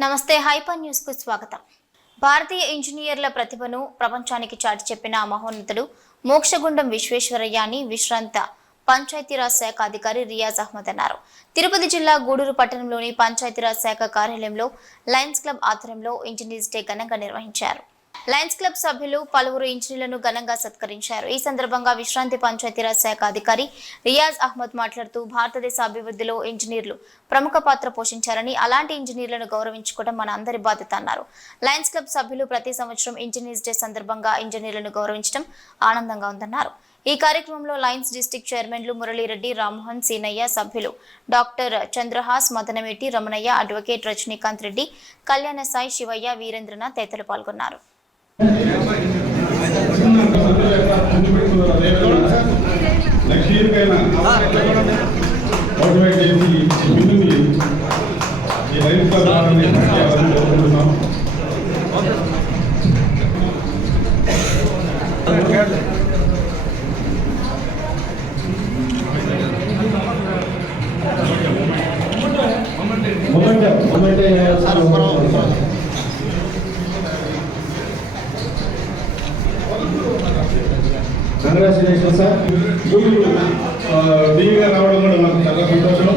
నమస్తే hyper news కు స్వాగతం. భారతీయ ఇంజనీర్ల ప్రతిభను ప్రపంచానికి చాటి చెప్పిన మహోన్నతుడు మోక్షగుండం విశ్వేశ్వరయ్య అని విశ్రాంత పంచాయతీరాజ్ శాఖ అధికారి రియాజ్ అహ్మద్ అన్నారు. తిరుపతి జిల్లా గూడూరు పట్టణంలోని పంచాయతీరాజ్ శాఖ కార్యాలయంలో లయన్స్ క్లబ్ ఆధ్వర్యంలో ఇంజనీర్స్ డే ఘనంగా నిర్వహించారు. లయన్స్ క్లబ్ సభ్యులు పలువురు ఇంజనీర్లను ఘనంగా సత్కరించారు. ఈ సందర్భంగా విశ్రాంతి పంచాయతీరాజ్ శాఖ అధికారి రియాజ్ అహ్మద్ మాట్లాడుతూ భారతదేశ అభివృద్ధిలో ఇంజనీర్లు ప్రముఖ పాత్ర పోషించారని, అలాంటి ఇంజనీర్లను గౌరవించుకోవడం మన అందరి బాధ్యత అన్నారు. లయన్స్ క్లబ్ సభ్యులు ప్రతి సంవత్సరం ఇంజనీర్స్ డే సందర్భంగా ఇంజనీర్లను గౌరవించడం ఆనందంగా ఉందన్నారు. ఈ కార్యక్రమంలో లయన్స్ డిస్ట్రిక్ట్ చైర్మన్లు మురళీరెడ్డి, రామ్మోహన్, సీనయ్య, సభ్యులు డాక్టర్ చంద్రహాస్, మదనమేటి, రమణయ్య, అడ్వకేట్ రజనీకాంత్ రెడ్డి, కళ్యాణ సాయి, శివయ్య, వీరేంద్రనాథ్ తదితరులు పాల్గొన్నారు. Congratulation sir. డీగా రావడం కూడా మాకు చాలా సంతోషం.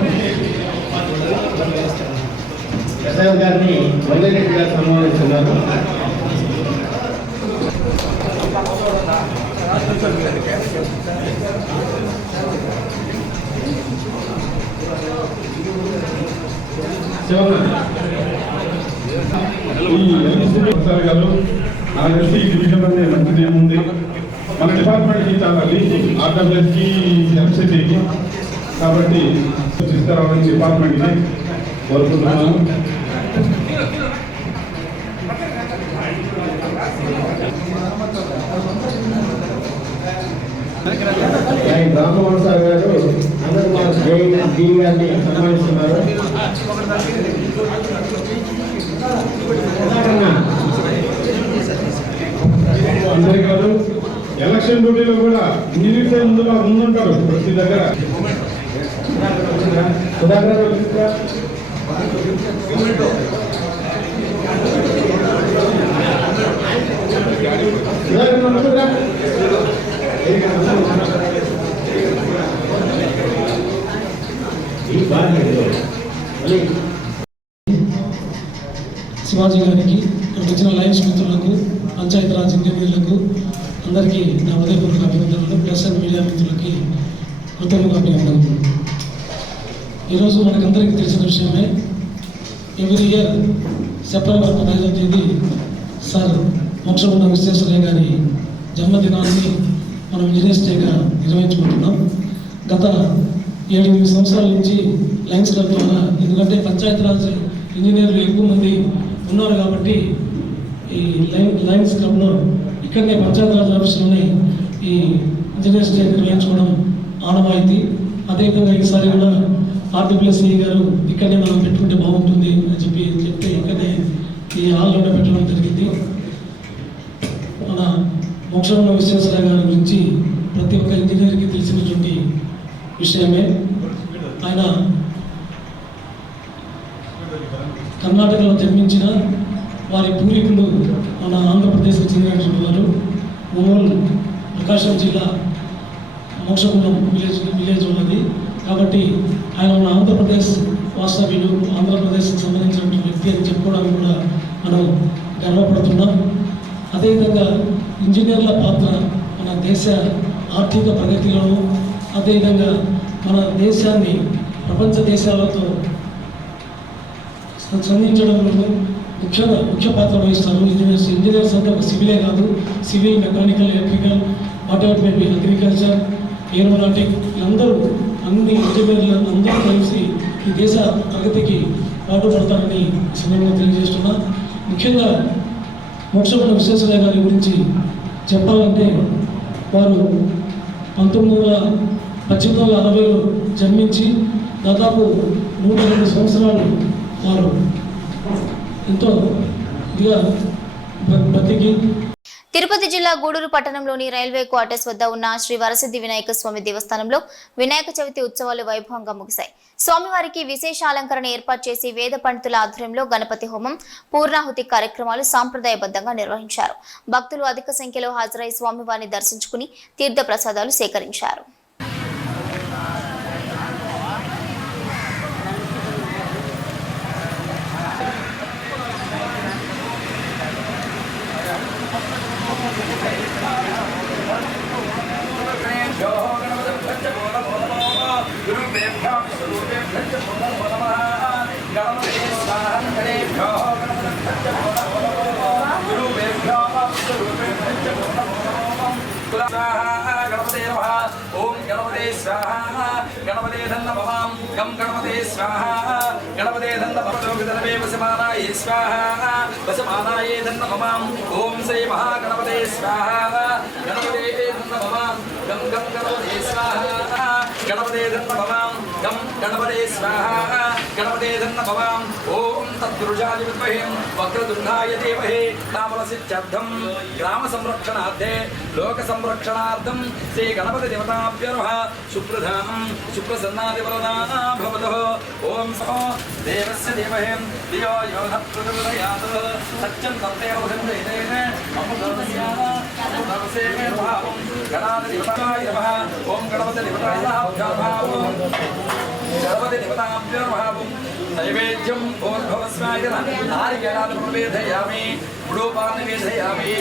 ప్రసాద్ గారిని మురళీరెడ్డి గారు సన్మానిస్తున్నారు. ప్రసాద్ గారు నాకు తెలిసి ఈ డివిజన్ అనేది మంచిది ఏముంది, మన డిపార్ట్మెంట్కి చాలా లీక్ ఆర్డబ్ల్యూఎస్కి, ఎంసీటీకి, కాబట్టి తీసుకురావాలని డిపార్ట్మెంట్కి కోరుకుంటున్నాను. రామ్మోహన్ సార్ గారు అందరూ మా డీ గారిని సన్మానిస్తున్నారు. అంతేకాదు ఎలక్షన్ డ్యూటీలో కూడా ఇంజనీర్సే ముందుంటారు ప్రతి దగ్గర. శివాజీ గారికి, వచ్చిన లయన్స్ మిత్రులకు, పంచాయతీరాజ్ ఇంజనీర్లకు అందరికీ నా హృదయపూర్వక అభినందనలు. ప్రెస్ అండ్ మీడియా మిత్రులకి కృతజ్ఞత అభినందనలు. ఈరోజు మనకందరికీ తెలిసిన విషయమే, ఎవ్రీ ఇయర్ సెప్టెంబర్ 15వ తేదీ సార్ మోక్షగుండం విశ్వేశ్వరయ్య గారి జన్మదినాన్ని మనం ఇంజనీర్స్ డేగా నిర్వహించుకుంటున్నాం. గత 7-8 సంవత్సరాల నుంచి లయన్స్ క్లబ్ ద్వారా, ఎందుకంటే పంచాయతీరాజ్ ఇంజనీర్లు ఎక్కువ మంది ఉన్నారు కాబట్టి ఈ లయన్స్ క్లబ్లో ఇక్కడనే పంచాయతీరాజ్ ఆఫీస్లోనే ఈ ఇంజనీర్స్ డే నిర్వహించుకోవడం ఆనవాయితీ. అదేవిధంగా ఈసారి కూడా ఆర్డబ్ల్యూఎస్ఈ గారు ఇక్కడనే మనం పెట్టుకుంటే బాగుంటుంది అని చెప్తే ఇక్కడనే ఈ హాల్లోనే పెట్టడం జరిగింది. మన మోక్షగుండం విశ్వేశ్వరయ్య గారి గురించి ప్రతి ఒక్క ఇంజనీర్కి తెలిసినటువంటి విషయమే. ఆయన కర్ణాటకలో జన్మించిన వారి పూర్వీకులు మన ఆంధ్రప్రదేశ్కి చెందినటువంటి వారు. ఒంగోలు ప్రకాశం జిల్లా మోక్షగుండం విలేజ్ ఉన్నది కాబట్టి ఆయన మన ఆంధ్రప్రదేశ్ వాస్తవ్యులు, ఆంధ్రప్రదేశ్కి సంబంధించినటువంటి వ్యక్తి అని చెప్పుకోవడానికి కూడా మనం గర్వపడుతున్నాం. అదేవిధంగా ఇంజనీర్ల పాత్ర మన దేశ ఆర్థిక ప్రగతిలోనూ, అదేవిధంగా మన దేశాన్ని ప్రపంచ దేశాలతో సంధించడంలో ముఖ్య పాత్ర వహిస్తారు ఇంజనీర్స్. ఇంజనీర్స్ అంటే ఒక సివిలే కాదు, civil, mechanical, electrical, whatever maybe, agriculture, aeronautic, వీళ్ళందరూ అన్ని ఇంజనీర్లు అందరూ కలిసి ఈ దేశ ప్రగతికి పాటుపడతారని సమయంలో తెలియజేస్తున్నా. ముఖ్యంగా మోక్షగుండం విశ్వేశ్వరయ్య గారి గురించి చెప్పాలంటే, వారు 1960లో జన్మించి దాదాపు 102 సంవత్సరాలు వారు ఎంతో ఇదిగా బతికి తిరుపతి జిల్లా గూడూరు పట్టణంలోని రైల్వే క్వార్టర్స్ వద్ద ఉన్న శ్రీ వరసిద్ధి వినాయక స్వామి దేవస్థానంలో వినాయక చవితి ఉత్సవాలు వైభవంగా ముగిశాయి. స్వామివారికి విశేష అలంకరణ ఏర్పాటు చేసి వేద పండితుల ఆధ్వర్యంలో గణపతి హోమం, పూర్ణాహుతి కార్యక్రమాలు సాంప్రదాయబద్ధంగా నిర్వహించారు. భక్తులు అధిక సంఖ్యలో హాజరై స్వామివారిని దర్శించుకుని తీర్థ ప్రసాదాలు సేకరించారు. ओम गणपते स्वाहा गणपते धन्नमः गम गणपते स्वाहा गणपते धन्नमः वसमानाय स्वाहा वसमानाय धन्नमः ओम श्री महागणपते स्वाहा गणपते धन्नमः गम गम गणपते स्वाहा गणपते धन्नमः गम गणपते स्वाहा गणपते धन्नमः ओम तद्रुजाय विद्महे वक्रतुण्डाय धीमहि तामलसिद्धं ग्राम संरक्षणार्थे लोक संरक्षणार्थं श्री गणपति देवताभ्यो नमः सुप्रधां सुप्रसन्नादिवरदाः भवतः ओम सो देवस्य धीमहि धियो यो नः प्रचोदयात् सत्यं तत्तेव वदन्तेन अमृतस्याः अमृतस्य भावं गणाधिपताय नमः ओम गणपति देवताय नमः गणपति देवताभ्यो नमः नैवेद्यं भवस्वाय नारिकेलान् प्रवेदयामि गुडोपान् निवेदयामि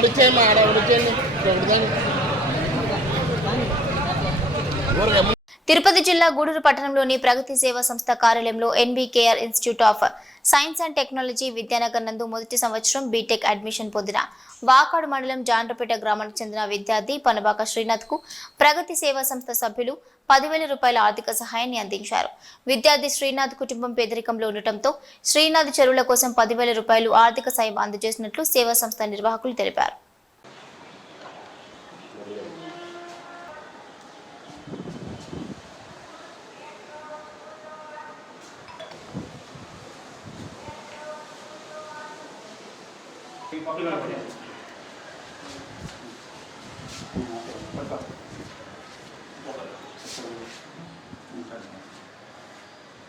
ఉడిచేయమ్మా ఆడ ఉడిచేయండి తిరుపతి జిల్లా గూడూరు పట్టణంలోని ప్రగతి సేవా సంస్థ కార్యాలయంలో NBKR institute of science and technology Vidyanagar నందు మొదటి సంవత్సరం బీటెక్ అడ్మిషన్ పొందిన వాకాడు మండలం జాండ్రపేట గ్రామానికి చెందిన విద్యార్థి పనబాక శ్రీనాథ్ కు ప్రగతి సేవా సంస్థ సభ్యులు 10,000 రూపాయల ఆర్థిక సహాయాన్ని అందించారు. విద్యార్థి శ్రీనాథ్ కుటుంబం పేదరికంలో ఉండటంతో శ్రీనాథ్ చెరువుల కోసం 10,000 రూపాయలు ఆర్థిక సాయం అందజేసినట్లు సేవా సంస్థ నిర్వాహకులు తెలిపారు.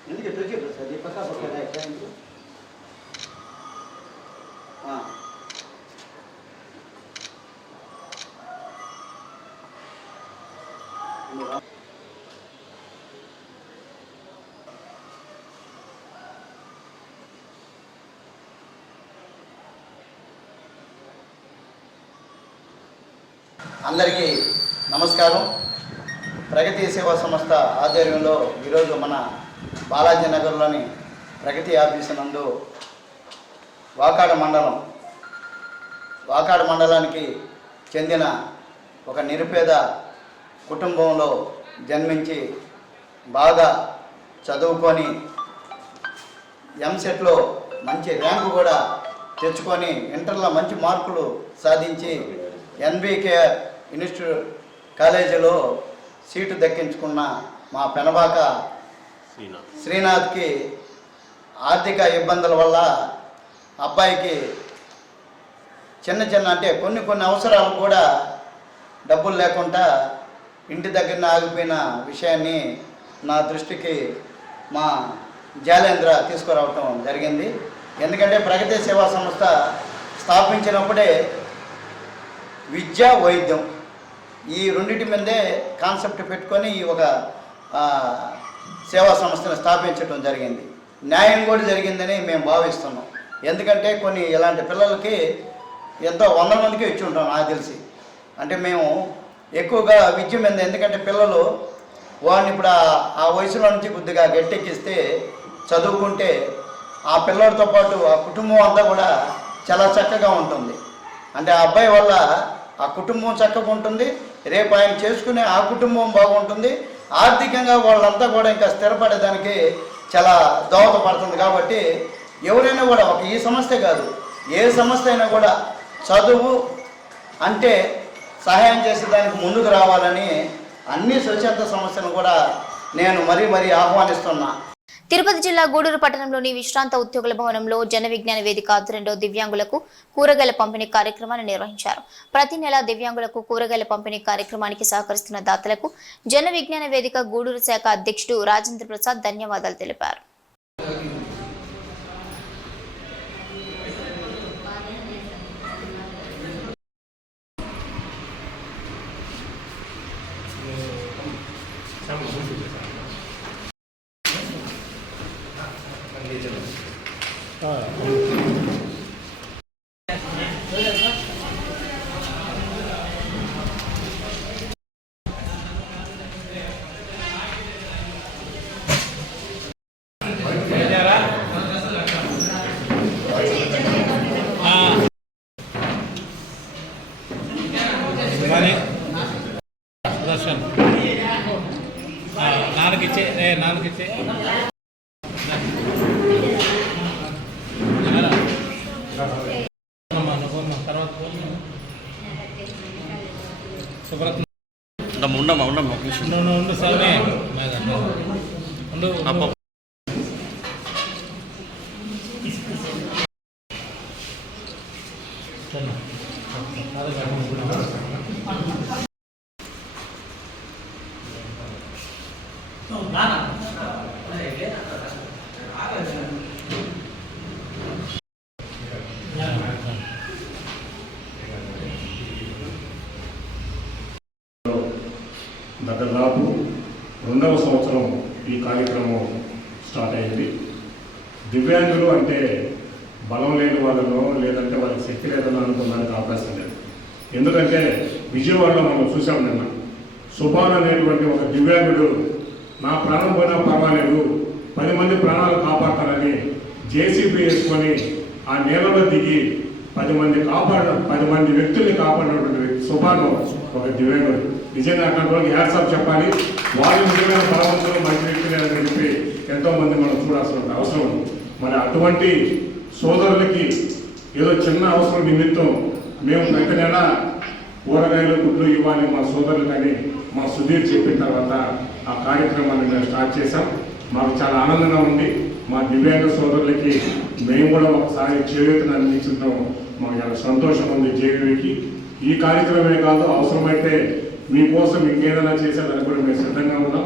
ఎందుకు ఎట్లా చెప్పారు సార్ ఈ పక్క పక్కన ఎట్లా అందరికీ నమస్కారం. ప్రగతి సేవా సంస్థ ఆధ్వర్యంలో ఈరోజు మన బాలాజీ నగర్లోని ప్రగతి ఆఫీసు నందు వాకాడు మండలానికి చెందిన ఒక నిరుపేద కుటుంబంలో జన్మించి బాగా చదువుకొని ఎంసెట్లో మంచి ర్యాంకు కూడా తెచ్చుకొని ఇంటర్లో మంచి మార్కులు సాధించి ఎన్బీకే ఇన్స్టిట్యూట్ కాలేజీలో సీటు దక్కించుకున్న మా పెనబాక శ్రీనాథ్కి ఆర్థిక ఇబ్బందుల వల్ల అబ్బాయికి చిన్న అంటే కొన్ని అవసరాలు కూడా డబ్బులు లేకుండా ఇంటి దగ్గర ఆగిపోయిన విషయాన్ని నా దృష్టికి మా జాలేంద్ర తీసుకురావటం జరిగింది. ఎందుకంటే ప్రగతి సేవా సంస్థ స్థాపించినప్పుడే విద్య వైద్యం ఈ రెండింటి మీదే కాన్సెప్ట్ పెట్టుకొని ఒక సేవా సంస్థను స్థాపించడం జరిగింది. న్యాయం కూడా జరిగిందని మేము భావిస్తున్నాం. ఎందుకంటే కొన్ని ఇలాంటి పిల్లలకి ఎంతో 100 మందికి ఇచ్చి ఉంటాం నాకు తెలిసి. అంటే మేము ఎక్కువగా విద్య మీద, ఎందుకంటే పిల్లలు వాడిని ఇప్పుడు ఆ వయసులో నుంచి కొద్దిగా గట్టెక్కిస్తే చదువుకుంటే ఆ పిల్లలతో పాటు ఆ కుటుంబం అంతా కూడా చాలా చక్కగా ఉంటుంది. అంటే ఆ అబ్బాయి వల్ల ఆ కుటుంబం చక్కగా ఉంటుంది, రేపు ఆయన చేసుకునే ఆ కుటుంబం బాగుంటుంది, ఆర్థికంగా వాళ్ళంతా కూడా ఇంకా స్థిరపడేదానికి చాలా దోహదపడుతుంది. కాబట్టి ఎవరైనా కూడా ఒక ఈ సమస్య కాదు, ఏ సమస్య అయినా కూడా చదువు అంటే సహాయం చేసేదానికి ముందుకు రావాలని అన్ని స్వచ్ఛంద సంస్థలను కూడా నేను మరీ ఆహ్వానిస్తున్నా. తిరుపతి జిల్లా గూడూరు పట్టణంలోని విశ్రాంత ఉద్యోగుల భవనంలో జన విజ్ఞాన వేదిక ఆధ్వర్యంలో దివ్యాంగులకు కూరగాయల పంపిణీ కార్యక్రమాన్ని నిర్వహించారు. ప్రతి నెల దివ్యాంగులకు కూరగాయల పంపిణీ కార్యక్రమానికి సహకరిస్తున్న దాతలకు జన విజ్ఞాన వేదిక గూడూరు శాఖ అధ్యక్షుడు రాజేంద్ర ప్రసాద్ ధన్యవాదాలు తెలిపారు. నాలుగిచ్చే ఉండమ్మా ఉండు సార్ ఉండు దాదాపు 2వ సంవత్సరం ఈ కార్యక్రమం స్టార్ట్ అయింది. దివ్యాంగులు అంటే బలం లేని వాళ్ళను, లేదంటే వాళ్ళకి శక్తి లేదని అనుకోవడానికి అవకాశం లేదు. ఎందుకంటే విజయవాడలో మనం చూసాం నిన్న సుభాన్ అనేటువంటి ఒక దివ్యాంగుడు నా ప్రాణం పోయినా పర్వాలేదు 10 మంది ప్రాణాలు కాపాడతానని జేసీబీ వేసుకొని ఆ నీళ్ళలో దిగి 10 మంది వ్యక్తుల్ని కాపాడినటువంటి సుభాన్ ఒక దివ్యాంగుడు. నిజంగా అటువంటి హ్యాట్సాప్ చెప్పాలి. వాళ్ళు నిజమైన బలవంతులు మంచి వ్యక్తులు అని చెప్పి ఎంతోమంది మనం చూడాల్సిన అవసరం ఉంది. మరి అటువంటి సోదరులకి ఏదో చిన్న అవసరం నిమిత్తం మేము ప్రతి నెల కూరగాయలు గుడ్లు ఇవ్వాలి మా సోదరులు కానీ మా సుధీర్ చెప్పిన తర్వాత ఆ కార్యక్రమాన్ని మేము స్టార్ట్ చేశాం. మాకు చాలా ఆనందంగా ఉంది. మా దివ్యాంగ సోదరులకి మేము కూడా ఒకసారి చేయూతను అందించడం మాకు చాలా సంతోషం ఉంది. జేవీకి ఈ కార్యక్రమమే కాదు, అవసరమైతే మీకోసం ఇంకేదైనా చేసేదానికి కూడా మేము సిద్ధంగా ఉన్నాం.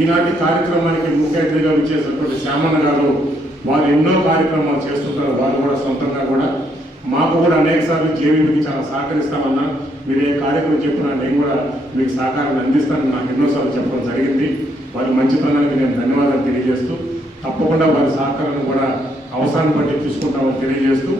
ఈనాటి కార్యక్రమానికి ముఖ్య అతిథిగా వచ్చేసినటువంటి శ్యామన్న గారు వారు ఎన్నో కార్యక్రమాలు చేస్తుంటారు. వారు కూడా సొంతంగా కూడా మాకు కూడా అనేక సార్లు జేవీకి చాలా సహకరిస్తామన్నా, మీరు ఏ కార్యక్రమం చెప్పినా నేను కూడా మీకు సహకారాన్ని అందిస్తానని నాకు ఎన్నోసార్లు చెప్పడం జరిగింది. వారి మంచితనానికి నేను ధన్యవాదాలు తెలియజేస్తూ తప్పకుండా వారి సహకారాన్ని కూడా అవసరాన్ని బట్టి తీసుకుంటామని తెలియజేస్తూ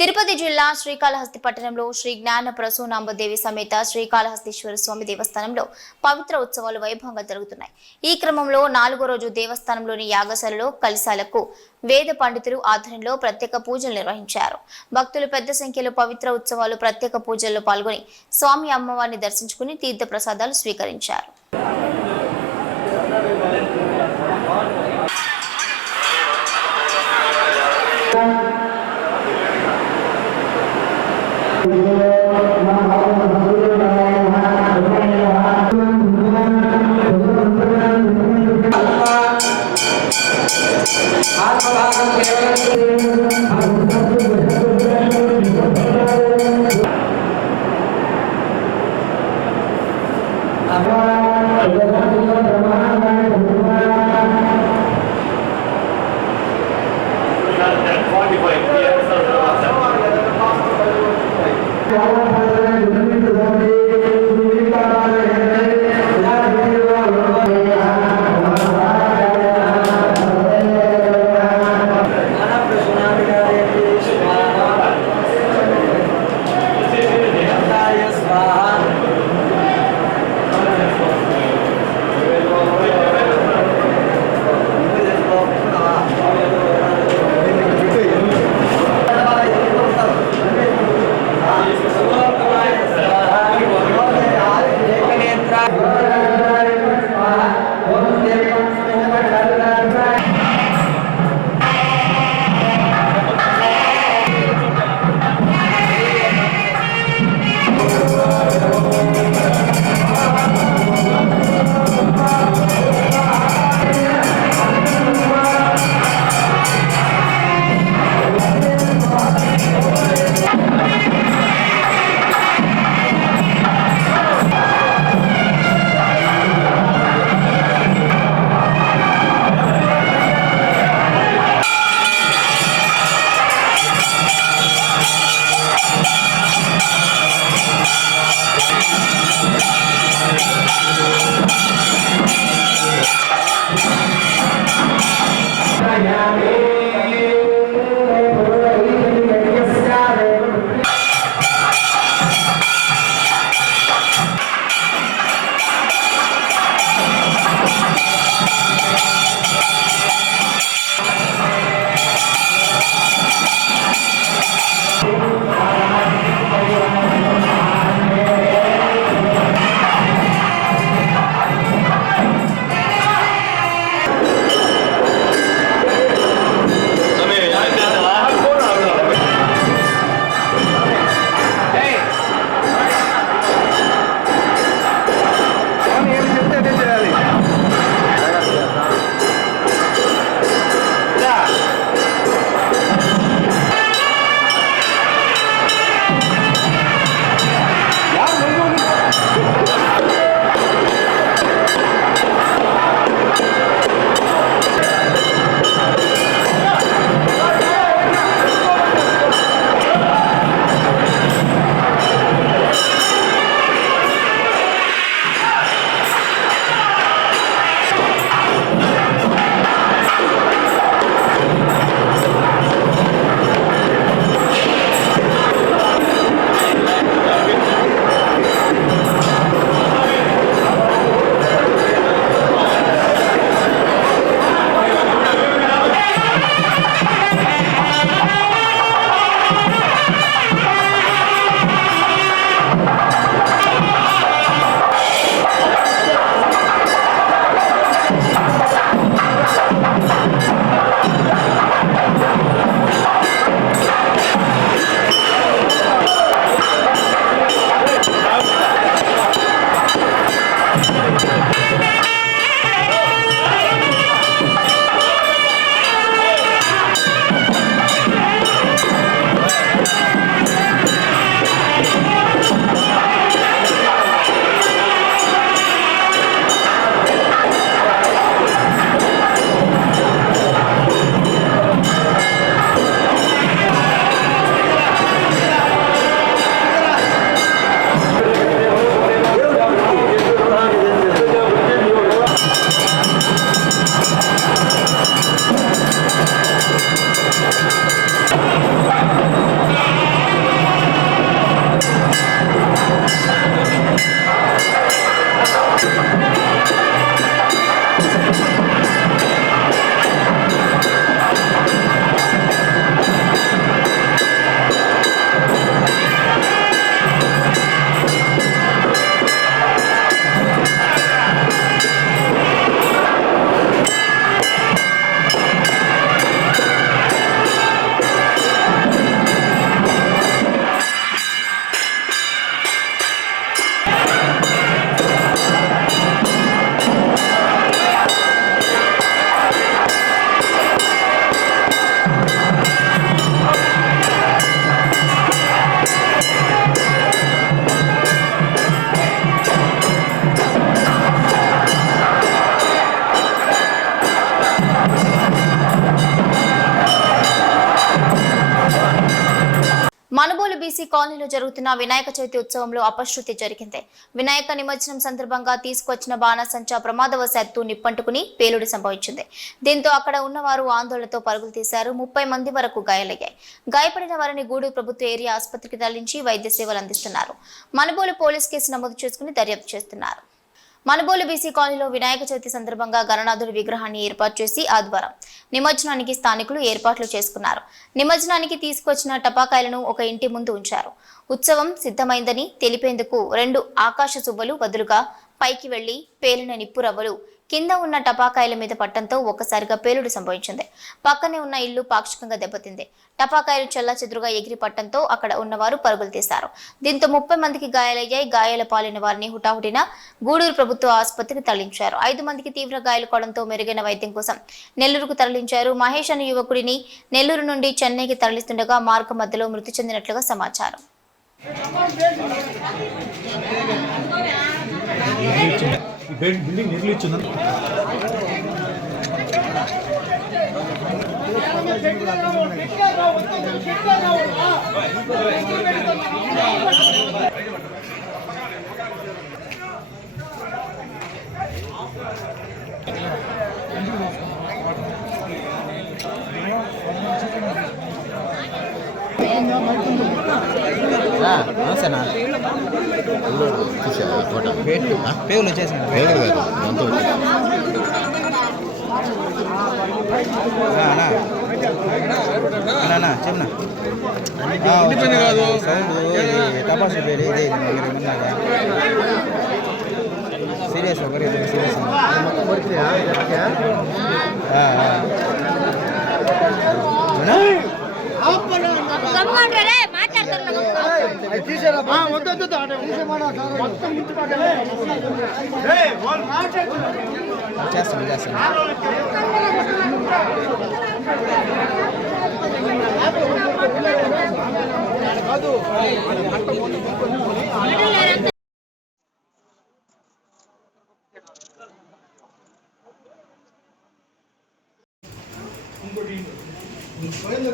తిరుపతి జిల్లా శ్రీకాళహస్తి పట్టణంలో శ్రీ జ్ఞాన ప్రసూనాంబదేవి సమేత శ్రీకాళహస్తీశ్వర స్వామి దేవస్థానంలో పవిత్ర ఉత్సవాలు వైభవంగా జరుగుతున్నాయి. ఈ క్రమంలో 4వ రోజు దేవస్థానంలోని యాగశాలలో కలశాలకు వేద పండితులు ఆధ్వర్యంలో ప్రత్యేక పూజలు నిర్వహించారు. భక్తులు పెద్ద సంఖ్యలో పవిత్ర ఉత్సవాలు ప్రత్యేక పూజల్లో పాల్గొని స్వామి అమ్మవారిని దర్శించుకుని తీర్థ ప్రసాదాలు స్వీకరించారు. మనుబోలు బీసీ కాలనీలో జరుగుతున్న వినాయక చవితి ఉత్సవంలో అపశృతి జరిగింది. వినాయక నిమజ్జనం సందర్భంగా తీసుకొచ్చిన బాణసంచా ప్రమాదవశాత్తు నిప్పంటుకుని పేలుడు సంభవించింది. దీంతో అక్కడ ఉన్నవారు ఆందోళనతో పరుగులు తీశారు. 30 మంది వరకు గాయాలయ్యాయి. గాయపడిన వారిని గూడూరు ప్రభుత్వ ఏరియా ఆసుపత్రికి తరలించి వైద్య సేవలు అందిస్తున్నారు. మనుబోలు పోలీస్ కేసు నమోదు చేసుకుని దర్యాప్తు చేస్తున్నారు. మనుబోలు బీసీ కాలనీలో వినాయక చవితి సందర్భంగా గణనాథుడి విగ్రహాన్ని ఏర్పాటు చేసి ఆదివారం నిమజ్జనానికి స్థానికులు ఏర్పాట్లు చేసుకున్నారు. నిమజ్జనానికి తీసుకొచ్చిన టపాకాయలను ఒక ఇంటి ముందు ఉంచారు. ఉత్సవం సిద్ధమైందని తెలిపేందుకు 2 ఆకాశ సువ్వలు బదులుగా పైకి వెళ్లి పేలిన నిప్పు రవ్వలు కింద ఉన్న టపాకాయల మీద పట్టడంతో ఒక్కసారిగా పేలుడు సంభవించింది. పక్కనే ఉన్న ఇల్లు పాక్షికంగా దెబ్బతింది. టపాకాయలు చెల్లాచెదురుగా ఎగిరి పట్టడంతో అక్కడ ఉన్నవారు పరుగులు తీశారు. దీంతో 30 మందికి గాయాలయ్యాయి. గాయాల పాలైన వారిని హుటాహుటిన గూడూరు ప్రభుత్వ ఆసుపత్రికి తరలించారు. 5 మందికి తీవ్ర గాయాలు కావడంతో మెరుగైన వైద్యం కోసం నెల్లూరుకు తరలించారు. మహేష్ అనే యువకుడిని నెల్లూరు నుండి చెన్నైకి తరలిస్తుండగా మార్గ మధ్యలో మృతి చెందినట్లుగా సమాచారం. బిల్డింగ్ నిర్మించింది. నమస్తేనా పేగులు వచ్చేసాను. పేగులు కాదు చెప్పనా టపాసు పేరు ఇదే సీరియస్ ఒకరి సీరియస్ చేస్తాను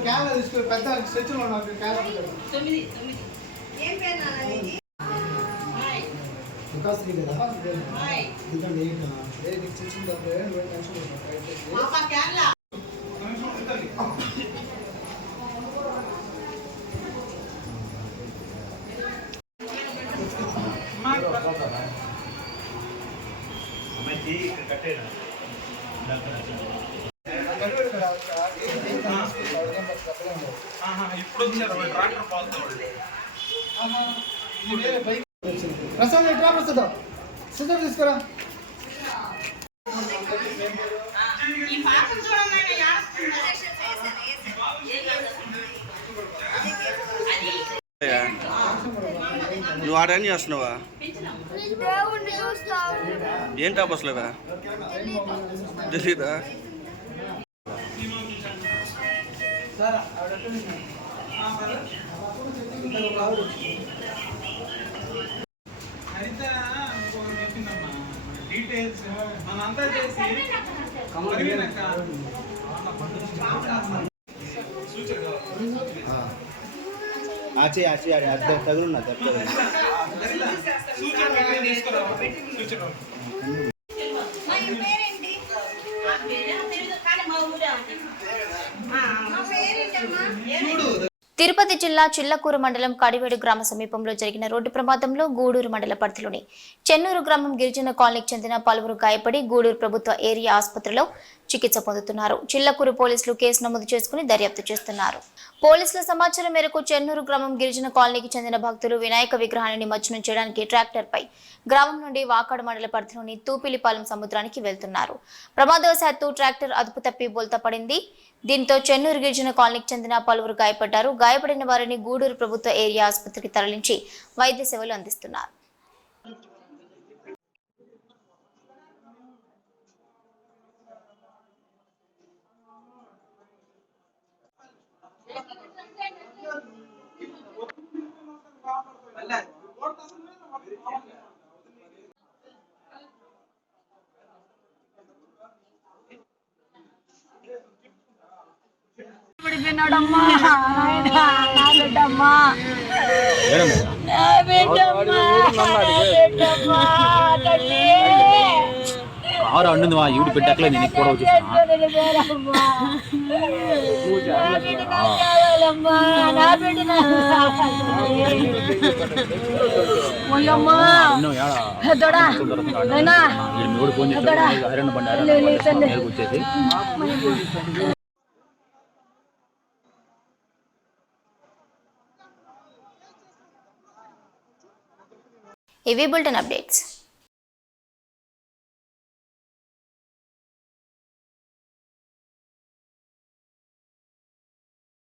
క్యామెరా తీసుకుని పెద్ద స్ట్రెచ్లో నాకు క్యామెరా ప్రసాద్ ఎట్లా ప్రసాద్ సిద్ధం తీసుకురా. నువ్వు ఆడ ఏం చేస్తున్నావా? ఏం టాపస్ లేవా? తెలీదా? డీటెయిల్స్ మనంతా చేసి తగులున్నా తిరుపతి జిల్లా చిల్లకూరు మండలం కడివేడు గ్రామ సమీపంలో జరిగిన రోడ్డు ప్రమాదంలో గూడూరు మండల పరిధిలోని చెన్నూరు గ్రామం గిరిజన కాలనీకి చెందిన పలువురు గాయపడి గూడూరు ప్రభుత్వ ఏరియా ఆసుపత్రిలో చికిత్స పొందుతున్నారు. చిల్లకూరు పోలీసులు కేసు నమోదు చేసుకుని దర్యాప్తు చేస్తున్నారు. పోలీసుల సమాచారం మేరకు చెన్నూరు గ్రామం గిరిజన కాలనీకి చెందిన భక్తులు వినాయక విగ్రహాన్ని నిమజ్జనం చేయడానికి ట్రాక్టర్ పై గ్రామం నుండి వాకాడు మండల పరిధిలోని తూపిలిపాలెం సముద్రానికి వెళ్తున్నారు. ప్రమాదవశాత్తు ట్రాక్టర్ అదుపు తప్పి బోల్తా పడింది. దీంతో చెన్నూరు గిరిజన కాలనీకి చెందిన పలువురు గాయపడ్డారు. గాయపడిన వారిని గూడూరు ప్రభుత్వ ఏరియా ఆసుపత్రికి తరలించి వైద్య సేవలు అందిస్తున్నారు. వినడమ్మా కారు అండింది మా ఈవిడ పెట్టక్కలే నేను కూడా వచ్చేసాను ఫోన్ చేస్తాను హైరన్ బండి వచ్చేసి ఇవి బులెటిన్ అప్డేట్స్.